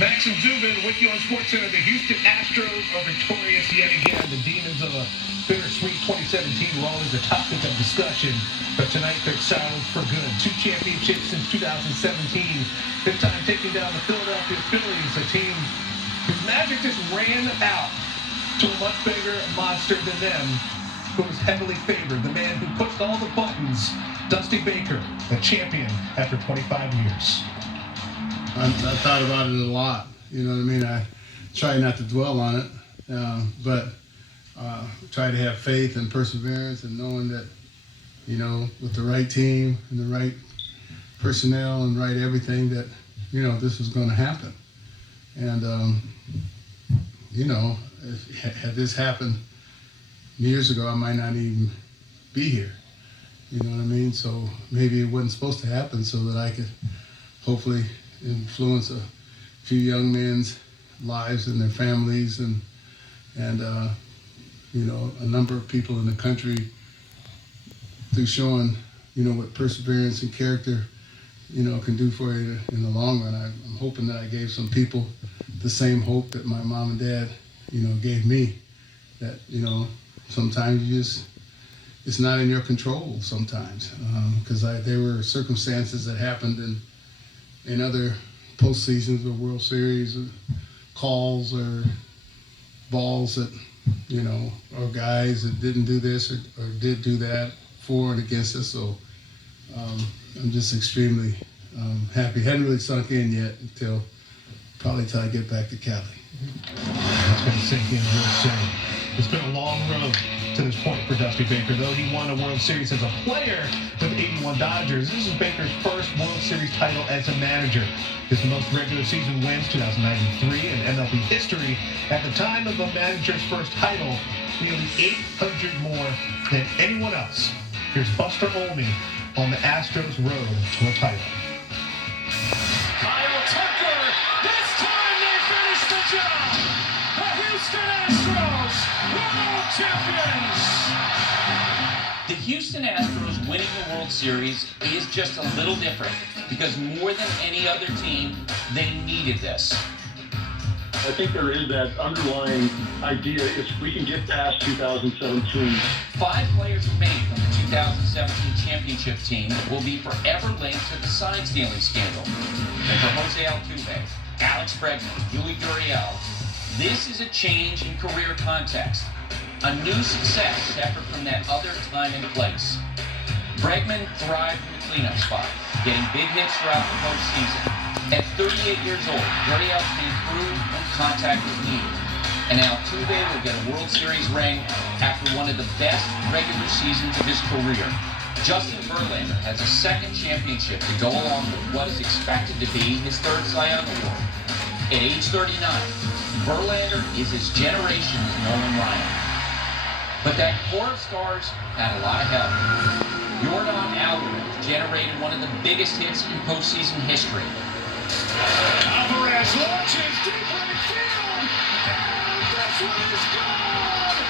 Max and Zubin with you on SportsCenter. The Houston Astros are victorious yet again. The demons of a bittersweet 2017 were always a topic of discussion, but tonight they're silenced for good. 2 championships since 2017. This time taking down the Philadelphia Phillies, a team whose magic just ran out to a much bigger monster than them, who was heavily favored. The man who pushed all the buttons, Dusty Baker, the champion after 25 years. I thought about it a lot, you know what I mean? I try not to dwell on it, but try to have faith and perseverance and knowing that, you know, with the right team and the right personnel and right everything that, you know, this was going to happen. And, you know, had this happened years ago, I might not even be here, you know what I mean? So maybe it wasn't supposed to happen so that I could hopefully influence a few young men's lives and their families and you know, a number of people in the country through showing, you know, what perseverance and character, you know, can do for you in the long run. I'm hoping that I gave some people the same hope that my mom and dad, you know, gave me, that, you know, sometimes you just, it's not in your control sometimes, because there were circumstances that happened in other postseasons or World Series or calls or balls that, you know, or guys that didn't do this or did do that for and against us. So I'm just extremely happy. Hadn't really sunk in yet until I get back to Cali. It's going to sink in real soon. It's been a long road to this point for Dusty Baker. Though he won a World Series as a player with 81 Dodgers, this is Baker's first World Series title as a manager. His most regular season wins, 2093, in MLB history. At the time of the manager's first title, nearly 800 more than anyone else. Here's Buster Olney on the Astros road to a title. Kyle Tucker, this time they finish the job. The Houston Astros, world champions. The Houston Astros winning the World Series is just a little different because more than any other team, they needed this. I think there is that underlying idea if we can get past 2017. 5 players remain from the 2017 championship team that will be forever linked to the sign stealing scandal. And for Jose Altuve, Alex Bregman, Yuli Gurriel, this is a change in career context. A new success separate from that other time and place. Bregman thrived in the cleanup spot, getting big hits throughout the postseason. At 38 years old, Gurriel can improve when contact is needed. And Altuve will get a World Series ring after one of the best regular seasons of his career. Justin Verlander has a second championship to go along with what is expected to be his third Cy Young Award. At age 39, Verlander is his generation's Nolan Ryan. But that core of stars had a lot of help. Yordan Alvarez generated one of the biggest hits in postseason history. Alvarez launches deep right field, and this one is gone!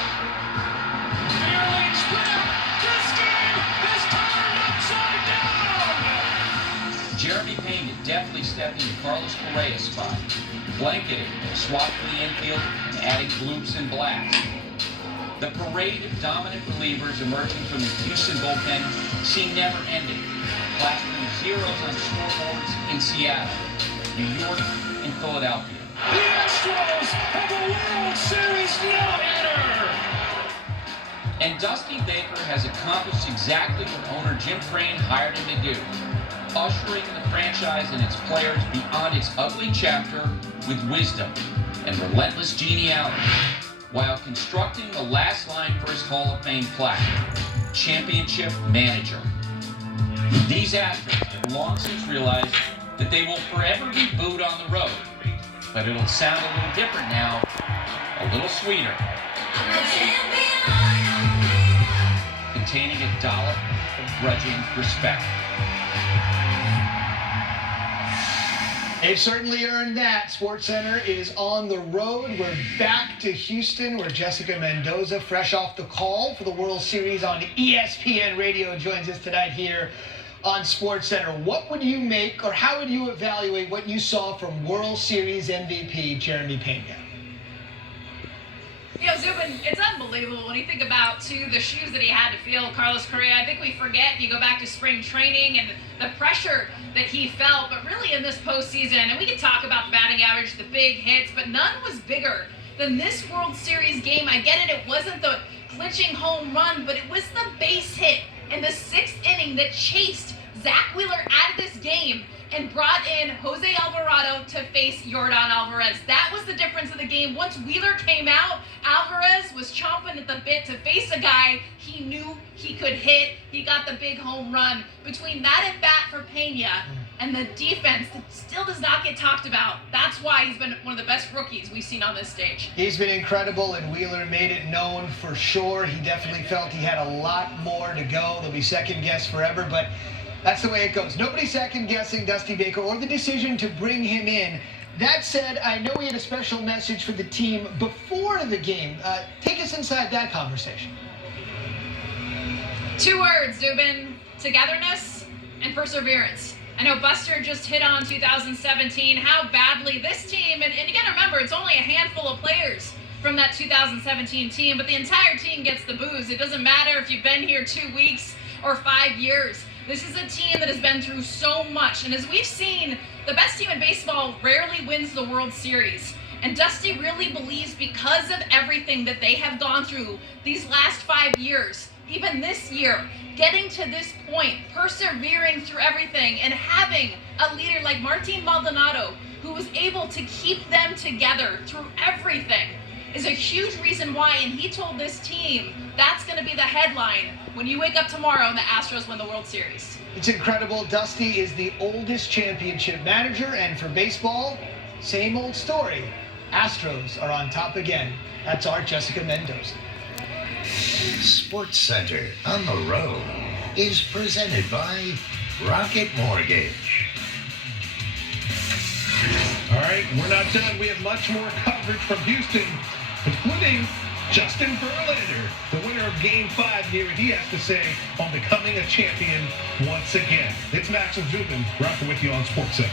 The early sprint, this game is turned upside down! Jeremy Pena deftly stepped into Carlos Correa's spot, blanketing, swapped to the infield, and adding bloops and blasts. The parade of dominant relievers emerging from the Houston bullpen seemed never-ending, plastering zeros on scoreboards in Seattle, New York, and Philadelphia. The Astros have a World Series no-hitter! And Dusty Baker has accomplished exactly what owner Jim Crane hired him to do, ushering the franchise and its players beyond its ugly chapter with wisdom and relentless geniality, while constructing the last line for his Hall of Fame plaque, Championship Manager. These Astros have long since realized that they will forever be booed on the road, but it'll sound a little different now, a little sweeter, containing a dollop of grudging respect. They've certainly earned that. SportsCenter is on the road. We're back to Houston, where Jessica Mendoza, fresh off the call for the World Series on ESPN Radio, joins us tonight here on SportsCenter. What would you make, or how would you evaluate what you saw from World Series MVP Jeremy Pena? You know, Zubin, it's unbelievable when you think about, too, the shoes that he had to fill, Carlos Correa. I think we forget, you go back to spring training and the pressure that he felt, but really in this postseason, and we can talk about the batting average, the big hits, but none was bigger than this World Series game. I get it, it wasn't the clinching home run, but it was the base hit in the 6th inning that chased Zach Wheeler out of this game and brought in Jose Alvarado to face Yordan Alvarez. That was the difference of the game. Once Wheeler came out, Alvarez was chomping at the bit to face a guy he knew he could hit. He got the big home run. Between that at bat for Pena and the defense that still does not get talked about, that's why he's been one of the best rookies we've seen on this stage. He's been incredible, and Wheeler made it known for sure. He definitely felt he had a lot more to go. They'll be second guessed forever, but that's the way it goes. Nobody's second-guessing Dusty Baker or the decision to bring him in. That said, I know we had a special message for the team before the game. Take us inside that conversation. 2 words, Zubin: togetherness and perseverance. I know Buster just hit on 2017, how badly this team, and you gotta remember, it's only a handful of players from that 2017 team, but the entire team gets the booze. It doesn't matter if you've been here 2 weeks or 5 years. This is a team that has been through so much, and as we've seen, the best team in baseball rarely wins the World Series. And Dusty really believes, because of everything that they have gone through these last 5 years, even this year, getting to this point, persevering through everything, and having a leader like Martin Maldonado, who was able to keep them together through everything, is a huge reason why. And he told this team that's going to be the headline when you wake up tomorrow and the Astros win the World Series. It's incredible. Dusty is the oldest championship manager, and for baseball, same old story. Astros are on top again. That's our Jessica Mendoza. SportsCenter on the road is presented by Rocket Mortgage. All right, we're not done. We have much more coverage from Houston, including Justin Verlander, the winner of Game 5. Here he has to say on becoming a champion once again. It's Max and Zubin, rocking with you on SportsCenter.